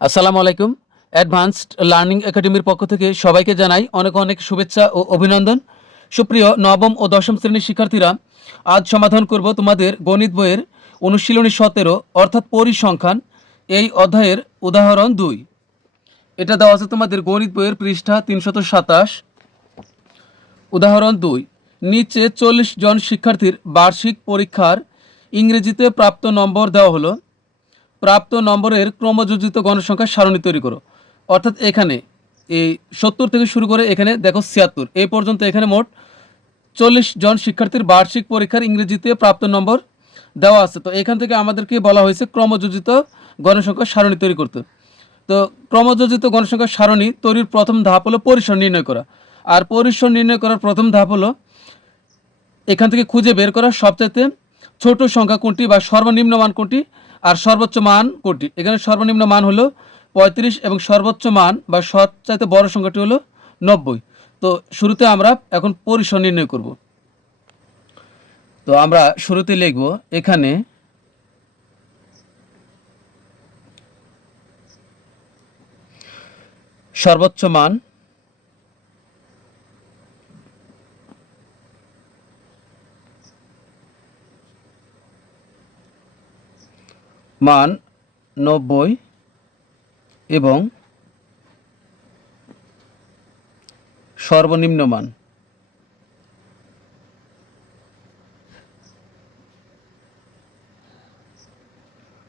আসসালামু আলাইকুম। Advanced learning একাডেমির পক্ষ থেকে সবাইকে জানাই অনেক অনেক শুভেচ্ছা ও অভিনন্দন। সুপ্রিয় নবম ও দশম শ্রেণীর শিক্ষার্থীরা, আজ সমাধান করব তোমাদের গণিত বইয়ের অনুশীলনী 17 অর্থাৎ পরিসংখ্যান এই অধ্যায়ের উদাহরণ 2। এটা দেওয়া আছে তোমাদের গণিত বইয়ের পৃষ্ঠা 327। উদাহরণ 2, নিচে 40 জন শিক্ষার্থীর বার্ষিক পরীক্ষার ইংরেজিতে প্রাপ্ত নম্বর দেওয়া হলো। প্রাপ্ত নম্বরের ক্রমযোজিত গণসংখ্যা সারণী তৈরি করো। অর্থাৎ এখানে এই 70 থেকে শুরু করে এখানে দেখো 76 এই পর্যন্ত এখানে মোট 40 জন শিক্ষার্থীর বার্ষিক পরীক্ষার ইংরেজিতে প্রাপ্ত নম্বর দেওয়া আছে। তো এখান থেকে আমাদেরকে বলা হয়েছে ক্রমযোজিত গণসংখ্যা সারণী তৈরি করতে। তো ক্রমযোজিত গণসংখ্যা সারণী তৈরির প্রথম ধাপ হলো পরিসর নির্ণয় করা। আর পরিসর নির্ণয় করার প্রথম ধাপ হলো এখান থেকে খুঁজে বের করা সবচাইতে ছোট সংখ্যা কোনটি বা সর্বনিম্ন মান কোনটি আর সর্বোচ্চ মান কোনটি। এখানে সর্বনিম্ন মান হলো 35 এবং সর্বোচ্চ মান বা সবচাইতে বড় সংখ্যাটি হলো 90। তো শুরুতে আমরা এখন পরিসর নির্ণয় করব। তো আমরা শুরুতে লিখব এখানে সর্বোচ্চ মান মান 90 এবং সর্বনিম্ন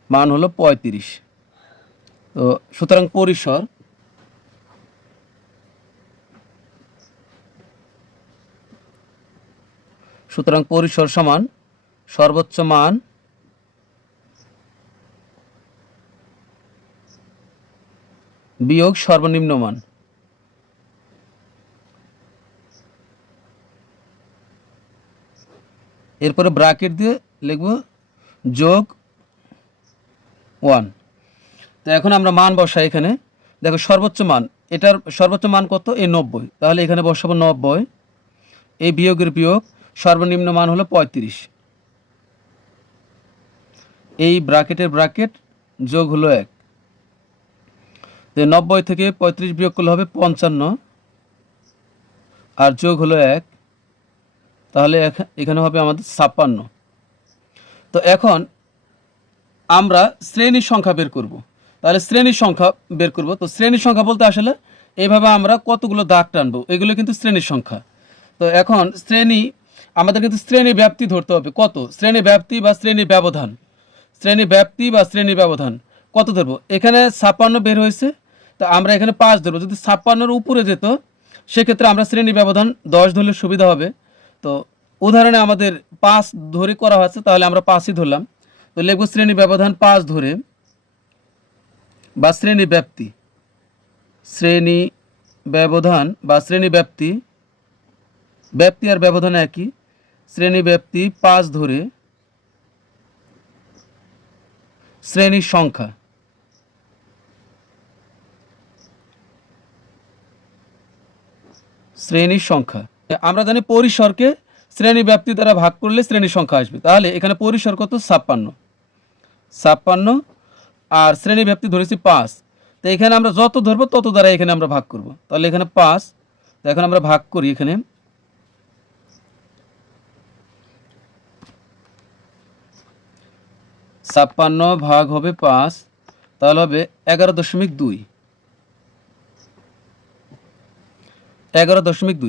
মান হলো 35। তো সুতরাং পরিসর সমান সর্বোচ্চ মান বিয়োগ সর্বনিম্ন মান। এরপরে ব্র্যাকেট দিয়ে লিখব যোগ 1। তো এখন আমরা মান বসাই। এখানে দেখো সর্বোচ্চ মান, এটার সর্বোচ্চ মান কত? এই 90। তাহলে এখানে বসাবো 90, এই বিয়োগের বিয়োগ, সর্বনিম্ন মান হলো 35, এই ব্র্যাকেটের ব্র্যাকেট, যোগ হলো 1। তো 90 থেকে 35 বিয়োগ করলে হবে 55 আর যোগ হলো 1, তাহলে এখানে হবে আমাদের 56। তো এখন আমরা শ্রেণীর সংখ্যা বের করব। তাহলে শ্রেণীর সংখ্যা বের করব। তো শ্রেণীর সংখ্যা বলতে আসলে এইভাবে আমরা কতগুলো দাগ টানবো, এগুলো কিন্তু শ্রেণীর সংখ্যা। তো এখন আমাদের কিন্তু শ্রেণী ব্যাপ্তি ধরতে হবে। কত? শ্রেণী ব্যাপ্তি বা শ্রেণী ব্যবধান, শ্রেণী ব্যবধান কত ধরবো? এখানে 56 বের হয়েছে, তো আমরা এখানে 5 ধরবো। যদি 56-এর উপরে যেত সেক্ষেত্রে আমরা শ্রেণী ব্যবধান 10 ধরলে সুবিধা হবে। তো উদাহরণে আমাদের 5 ধরে করা হয়েছে, তাহলে আমরা 5ই ধরলাম। তো লিখব শ্রেণী ব্যবধান 5 ধরে বা শ্রেণী ব্যাপ্তি, বা শ্রেণী ব্যাপ্তি আর ব্যবধান একই। শ্রেণী ব্যাপ্তি 5 ধরে শ্রেণীর সংখ্যা আমরা জানি পরিসরকে শ্রেণী ব্যাপ্তি দ্বারা ভাগ করলে শ্রেণীর সংখ্যা আসবে। তাহলে এখানে পরিসর কত? 56 আর শ্রেণী ব্যাপ্তি ধরেছি 5। তো এখানে আমরা যত ধরবো তত দ্বারা এখানে আমরা ভাগ করব। তাহলে এখানে 5, তো এখন আমরা ভাগ করি। এখানে 56 ভাগ হবে 5, তাহলে হবে 11.2।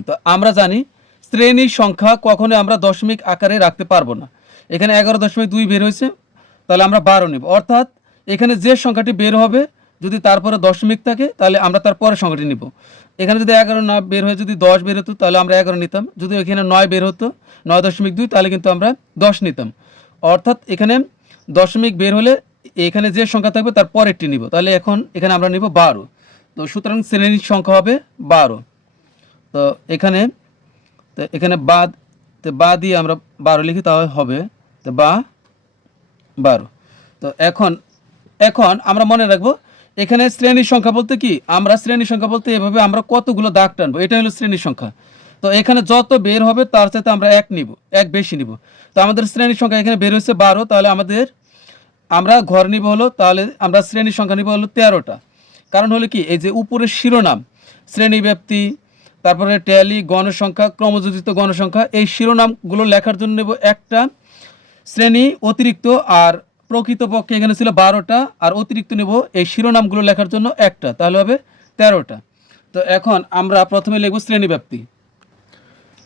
তো আমরা জানি শ্রেণীর সংখ্যা কখনো আমরা দশমিক আকারে রাখতে পারবো না। এখানে 11.2 বের হয়েছে, তাহলে আমরা 12 নেব। অর্থাৎ এখানে যে সংখ্যাটি বের হবে যদি তারপরে দশমিক থাকে তাহলে আমরা তার পরের সংখ্যাটি নিব। এখানে যদি 11 না বের হয়ে যদি 10 বের হতো তাহলে আমরা 11 নিতাম। যদি এখানে 9 বের হতো 9.2 তাহলে কিন্তু আমরা 10 নিতাম। অর্থাৎ এখানে দশমিক বের হলে এখানে যে সংখ্যা থাকবে তার পরেরটি নিব। তাহলে এখানে আমরা নিব 12। তো সুতরাং শ্রেণীর সংখ্যা হবে 12। তো এখানে বা দিয়ে আমরা 12 লিখি, তাহলে হবে তো বা 12। তো এখন আমরা মনে রাখবো এখানে শ্রেণীর সংখ্যা বলতে কি, আমরা শ্রেণীর সংখ্যা বলতে এভাবে আমরা কতগুলো দাগ টানবো, এটা হলো শ্রেণীর সংখ্যা। তো এখানে যত বের হবে তার সাথে আমরা 1 নিব, 1 বেশি নিব। তো আমাদের শ্রেণীর সংখ্যা এখানে বের হয়েছে 12, তাহলে আমরা ঘর নিব হলো, তাহলে আমরা শ্রেণীর সংখ্যা নিব হলো 13টা। কারণ হলো কি, এই যে উপরের শিরোনাম, শ্রেণীব্যাপ্তি, তারপরে ট্যালি, গণসংখ্যা, ক্রমযোজিত গণসংখ্যা, এই শিরোনামগুলো লেখার জন্য নেব একটা শ্রেণী অতিরিক্ত, আর প্রকৃতপক্ষে এখানে ছিল 12টা, আর অতিরিক্ত নেব এই শিরোনামগুলো লেখার জন্য একটা, তাহলে হবে 13টা। তো এখন আমরা প্রথমে লিখব শ্রেণীব্যাপ্তি।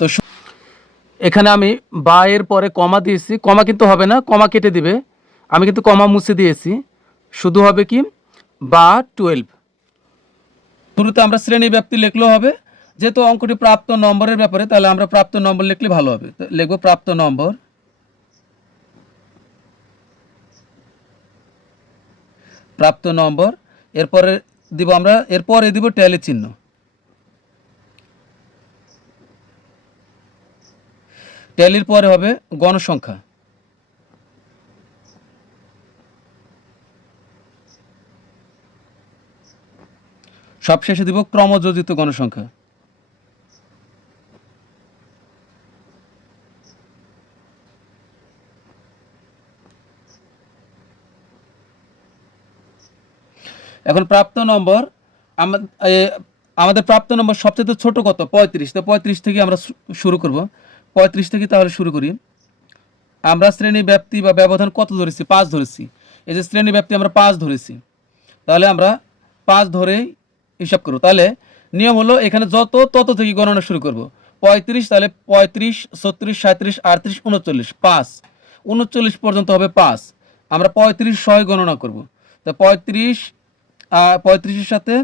তো এখানে আমি বা এর পরে কমা দিয়েছি, কমা কিন্তু হবে না, কমা কেটে দিবে, আমি কিন্তু কমা মুছে দিয়েছি, শুধু হবে কি বা 12। শুরুতে আমরা শ্রেণী ব্যাপ্তি লিখলেও হবে, যেহেতু অঙ্কটি প্রাপ্ত নম্বরের ব্যাপারে, তাহলে আমরা প্রাপ্ত নম্বর লিখলে ভালো হবে। তো লিখব প্রাপ্ত নম্বর, প্রাপ্ত নম্বর, এরপরে দিব আমরা, এরপরে দিব ট্যালি চিহ্ন, ট্যালির পরে হবে গণসংখ্যা, সবশেষে দিব ক্রমযোজিত গণসংখ্যা। এখন প্রাপ্ত নম্বর, আমাদের প্রাপ্ত নম্বর সবচেয়ে ছোট কত? 35। তো 35 থেকে আমরা শুরু করব, 35 থেকে তাহলে শুরু করি। আমরা শ্রেণী ব্যাপ্তি বা ব্যবধান কত ধরেছি? 5 ধরেছি। এই যে শ্রেণী ব্যাপ্তি আমরা 5 ধরেছি, তাহলে আমরা 5 ধরেই হিসাব করব। তাহলে নিয়ম হলো এখানে যত তত থেকে গণনা শুরু করব। 35, তাহলে 35, 36, 37, 38, 39, 5, 39 পর্যন্ত হবে 5। আমরা 35 সহ গণনা করব। তো 35 এর সাথে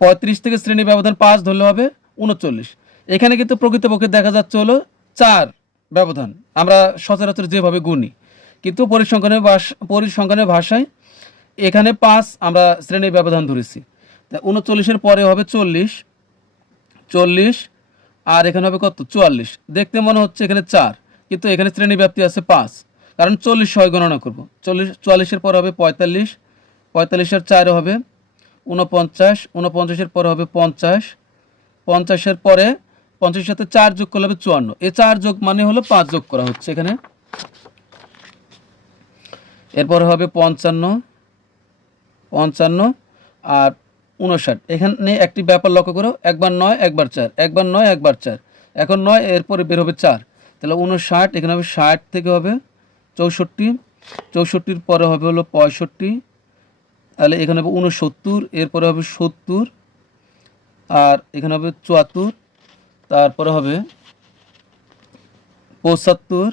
35 থেকে শ্রেণী ব্যবধান 5 ধরলে হবে 39। এখানে কিন্তু প্রকৃতপক্ষে দেখা যাচ্ছে হলো 4 ব্যবধান, আমরা সচরাচর যেভাবে গুনি, কিন্তু পরিসংখ্যানের ভাষায় এখানে 5 আমরা শ্রেণী ব্যবধান ধরেছি। তা 39-এর পরে হবে 40, 40, আর এখানে হবে কত? 44। দেখতে মনে হচ্ছে এখানে 4, কিন্তু এখানে শ্রেণী ব্যাপ্তি আছে 5, কারণ 40 সহ গণনা করব। 44-এর পরে হবে 45, 45-এর 4 হবে 49, 49-এর পরে হবে 50, 50-এর পরে 50-এর সাথে 4 যোগ করলে হবে 54। এই 4 যোগ মানে হলো 5 যোগ করা হচ্ছে এখানে। এরপরে হবে 55, 55 আর 59। এখানে একটি ব্যাপার লক্ষ্য করো, একবার 9 একবার 4, একবার 9 একবার 4, এখন 9, এরপরে বের হবে 4, তাহলে 59। এখানে হবে 60 থেকে হবে 64, 64-র পরে হবে হলো 65, তাহলে এখানে হবে 69, এরপরে হবে 70, আর এখানে হবে 74, তারপরে হবে 75,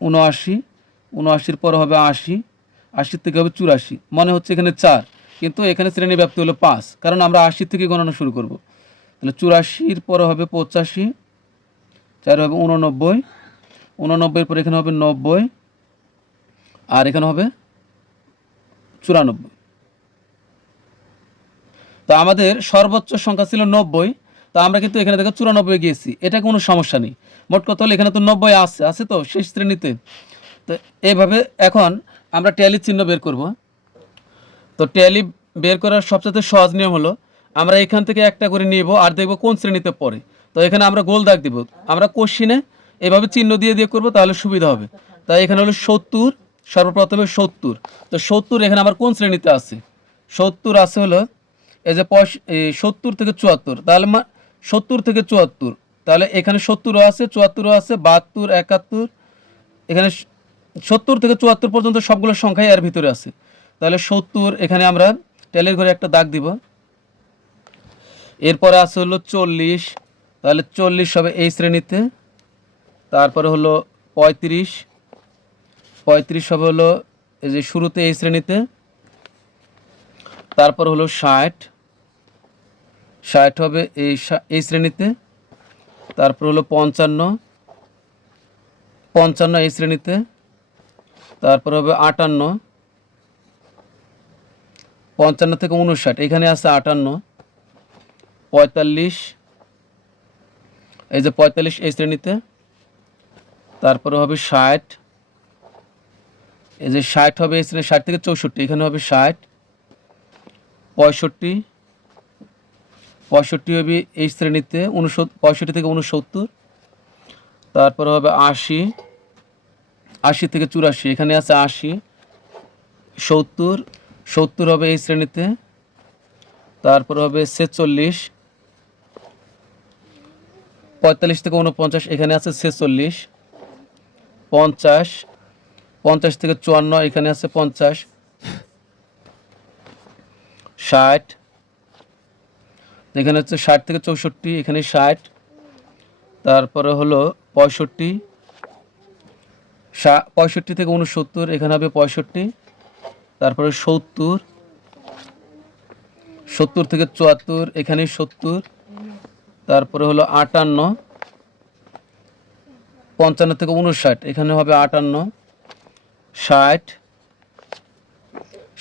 79, 79-র পরে হবে 80, 80 থেকে হবে 84। মনে হচ্ছে এখানে 4, কিন্তু এখানে শ্রেণী ব্যাপ্তি হলো 5, কারণ আমরা 80 থেকে গণনা শুরু করব। তাহলে 84-র পরে হবে 85, 4 হবে 89, 89-এর পরে এখানে হবে 90, আর এখানে হবে 94। তো আমাদের সর্বোচ্চ সংখ্যা ছিল 90, তো আমরা কিন্তু এখানে দেখো 94 গিয়েছি, এটা কোনো সমস্যা নেই। মোট কথা হলো এখানে তো 90 আছে তো শেষ শ্রেণীতে। তো এইভাবে এখন আমরা ট্যালি চিহ্ন বের করব। তো ট্যালি বের করার সবচেয়ে সহজ নিয়ম হলো আমরা এখান থেকে একটা করে নিব আর দেখব কোন শ্রেণীতে পড়ে। তো এখানে আমরা গোল দাগ দিব, আমরা কোশ্চিনে এভাবে চিহ্ন দিয়ে দিয়ে করব, তাহলে সুবিধা হবে। তাই এখানে হলো 70, সর্বপ্রথমে 70। তো 70 এখানে আমার কোন শ্রেণীতে আছে? 70 আছে হলো এই যে 70 থেকে 74, তাহলে 70 থেকে 74, তাহলে এখানে 70ও আছে, 74ও আছে, 72, 71, এখানে 70 থেকে 74 পর্যন্ত সবগুলো সংখ্যাই এর ভিতরে আছে। তাহলে 70 এখানে আমরা টেলের ঘরে একটা দাগ দিব। এরপরে আছে হলো 40, তাহলে 40 হবে এই শ্রেণীতে। তারপরে হলো 35, 35 হবে হলো এই যে শুরুতে এই শ্রেণীতে। তারপর হলো 60, 60 হবে এই শ্রেণীতে। তারপর হলো 55, 55 এই শ্রেণীতে। তারপর হবে 58, 55 থেকে 59, এখানে আছে 58, 45, এই যে 45 এই শ্রেণীতে। তারপরে হবে 60, এই যে 60 হবে এই শ্রেণী, 60 থেকে 64, এখানে হবে 60, 65, 65 হবে এই শ্রেণীতে, 65 থেকে 69। তারপরে হবে 80, 80 থেকে 84, এখানে আছে 80, 70, 70 হবে এই শ্রেণীতে। তারপরে হবে 46, 45 থেকে 49 এখানে আছে 46, 50, 50 থেকে 54 এখানে আছে 50, 60, এখানে হচ্ছে 60 থেকে 64 এখানে 60, তারপরে হলো 65, 65 থেকে 69 এখানে হবে 65, তারপরে 70, 70 থেকে 74 এখানে 70, তারপরে হলো 58, 55 থেকে 59 এখানে হবে 58, 60,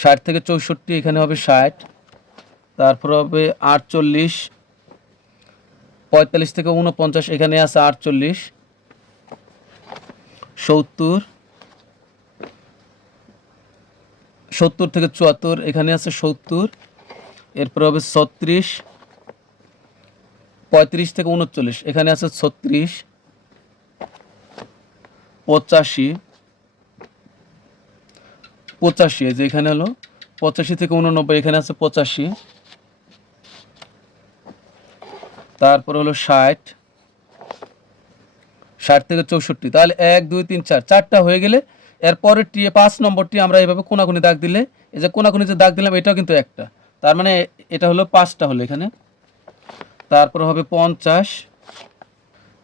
60 থেকে 64 এখানে হবে 60, তারপরে হবে 48, 45 থেকে 49 এখানে আছে 48, 70, 70 থেকে 74 এখানে আছে 70, এরপরে হবে 36, 35 থেকে 39 এখানে আছে 36, 85, 85 এই যে এখানে হলো 85 থেকে 89 এখানে আছে 85, তারপরে হলো 60, 60 থেকে 64, তাহলে 1 2 3 4 চারটা হয়ে গেলে এরপরের টি 5 নম্বরটি আমরা এইভাবে কোনাকুনি দাগ দিলে, এই যে কোনাকুনি যে দাগ দিলাম এটাও কিন্তু একটা, তার মানে এটা হলো 5টা হলো এখানে। তারপর হবে 50,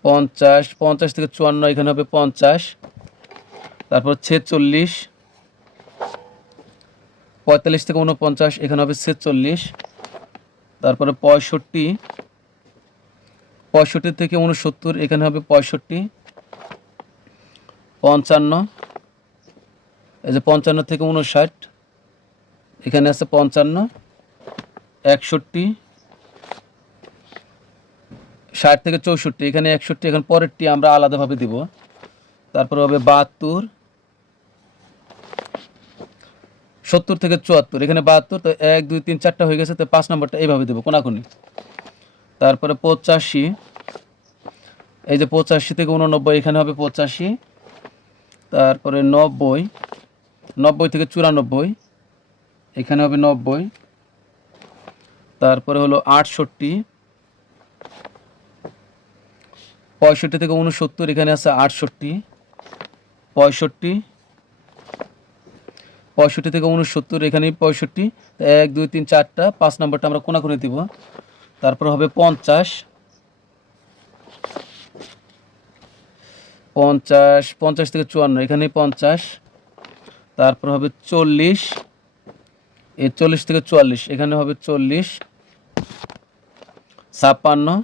50, 50 থেকে 54 এখানে হবে 50, তারপর 46, 45 থেকে 49 এখানে হবে 46, তারপরে 65, 65 থেকে 69 এখানে হবে 65, 55, এই যে 55 থেকে 59 এখানে আছে 55, 61, 60 থেকে 64 এখানে 61, এখন পরেরটি আমরা আলাদাভাবে দিব। তারপর হবে 72, 70 থেকে 74 এখানে 72, তো 1 2 3 4টা হয়ে গেছে, তো 5 নম্বরটা এইভাবে দেবো কোনাকুনি। তারপরে 85, এই যে 85 থেকে 89 এখানে হবে 85, তারপরে 90, 90 থেকে 94 এখানে হবে 90, তারপরে হলো 68, 65 থেকে 69 এখানে আছে 68, 65, 65 থেকে 69 এখানে 65, 1 2 3 4টা 5 নম্বরটা আমরা কোনাকুনি দিব। তারপর হবে 50, 50, 50 থেকে 54 এখানে 50, তারপর হবে 40, এই 40 থেকে 44 এখানে হবে 40, 56,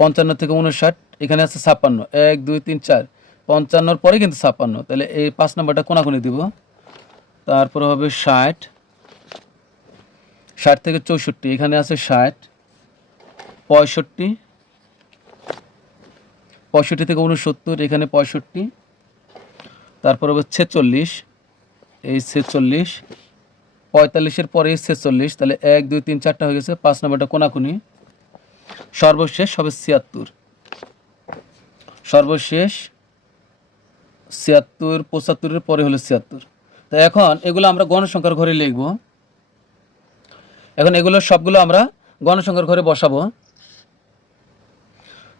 55 থেকে 59 এখানে আছে 56, 1 2 3 4 55 পরে কিন্তু 56, তাহলে এই 5 নম্বরটা কোনাকুনি দিব। তারপর হবে 60, 60 থেকে 64 এখানে আছে 60, 65, 65 থেকে 69 এখানে 65, তারপর হবে 46, এই 46, 45-এর পরে 46, তাহলে 1 2 3 4টা হয়ে গেছে, 5 নম্বরটা কোনাকুনি। সর্বশেষ হবে 76, সর্বশেষ 76, 75-এর পরে হলো 76। তো এখন এগুলো আমরা গণসংখ্যার ঘরে লিখব। এখন এগুলো সবগুলো আমরা গণসংখ্যার ঘরে বসাবো।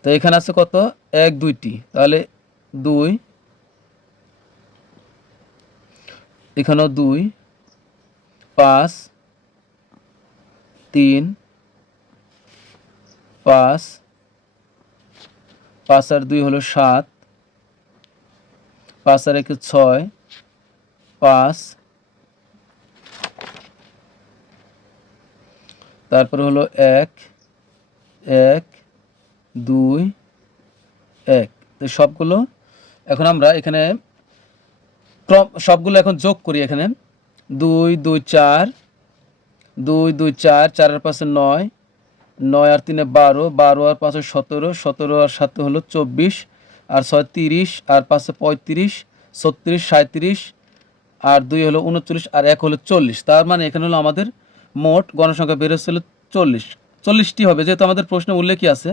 তো এখানে আছে কত, 1 2টি, তাহলে 2, এখানেও 2, 5, 3, 5, 5 আর 2 হলো 7, 5 আর 1 6, 5, তারপরে হলো 1 1 2 1। তো সবগুলো এখন আমরা এখানে সবগুলো এখন যোগ করি। এখানে 2 2 4, 2 2 4, 4 আর 5 9, 9 আর 3 12, 12 আর 5 17, 17 আর 7 হলো 24, আর 6 30, আর 5 35, 36, 37, আর 2 হলো 39, আর 1 হলো 40। তার মানে এখানে হলো আমাদের মোট গণসংখ্যা বের হচ্ছিল 40, 40টি হবে, যেহেতু আমাদের প্রশ্নে উল্লেখই আছে।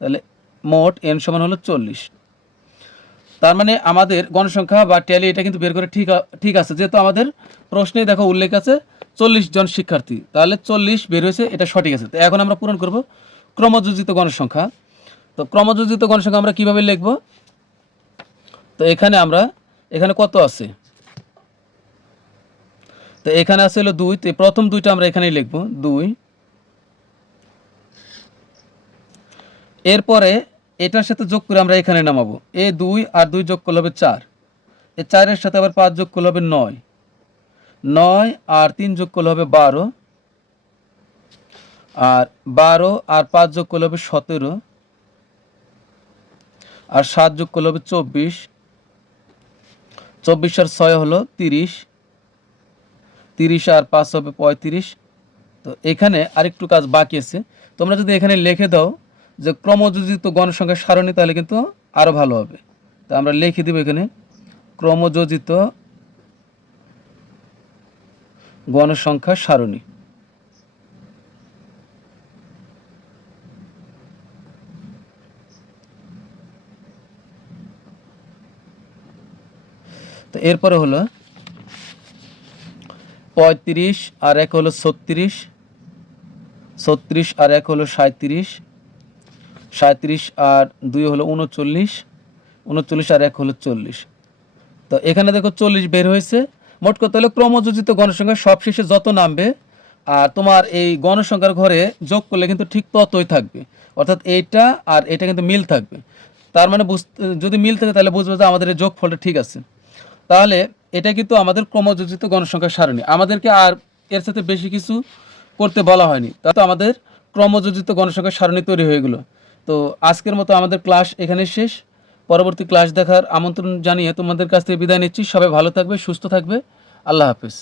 তাহলে মোট n সমান হলো 40। তার মানে আমাদের গণসংখ্যা বা ট্যালি এটা কিন্তু বের করে ঠিক আছে, যেহেতু আমাদের প্রশ্নে দেখো উল্লেখ আছে 40 জন শিক্ষার্থী, তাহলে 40 বের হয়েছে, এটা সঠিক আছে। তো এখন আমরা পূরণ করব ক্রমযোজিত গণসংখ্যা। তো ক্রমযোজিত গণসংখ্যা আমরা কিভাবে লিখব? তো এখানে কত আছে? তো এখানে আছে হলো 2, তো প্রথম 2টা আমরা এখানেই লিখব 2। এরপরে এটার সাথে যোগ করে আমরা এখানে নামাবো, 2 আর 2 যোগ করলে হবে 4, 4-এর সাথে আবার 5 যোগ করলে হবে 9, 9 আর 3 যোগ করলে হবে 12, আর 12 আর 5 যোগ করলে হবে 17, আর 7 যোগ করলে হবে 24, 24 আর 6 হলো 30, 30 আর 5 হবে 35। তো এখানে আরেকটু কাজ বাকি আছে, তোমরা যদি এখানে লিখে দাও যে ক্রমযোজিত গণসংখ্যা সারণী, তাহলে কিন্তু আরও ভালো হবে। তো আমরা লিখে দেব এখানে ক্রমযোজিত গণসংখ্যা সারণী। তো এরপরে হলো 35 আর 1 হলো 36, 36 আর 1 হলো 37, 37 আর 2 হলো 39, 39 আর 1 হলো 40। তো এখানে দেখো 40 বের হয়েছে। মোট কথা হলো ক্রমযোজিত গণসংখ্যা সবশেষে যত নামবে আর তোমার এই গণসংখ্যার ঘরে যোগ করলে কিন্তু ঠিক ততই থাকবে, অর্থাৎ এইটা আর এটা কিন্তু মিল থাকবে। তার মানে যদি মিল থাকে তাহলে বুঝবে যে আমাদের এই যোগফলটা ঠিক আছে। তাহলে এটা কিন্তু আমাদের ক্রমযোজিত গণসংখ্যা সারণী, আমাদেরকে আর এর সাথে বেশি কিছু করতে বলা হয়নি। তা তো আমাদের ক্রমযোজিত গণসংখ্যা সারণী তৈরি হয়ে গেলো। তো আজকের মতো আমাদের ক্লাস এখানে শেষ। পরবর্তী ক্লাস দেখার আমন্ত্রণ জানিয়ে তোমাদের কাছ থেকে বিদায় নিচ্ছি। সবাই ভালো থাকবে, সুস্থ থাকবে। আল্লাহ হাফেজ।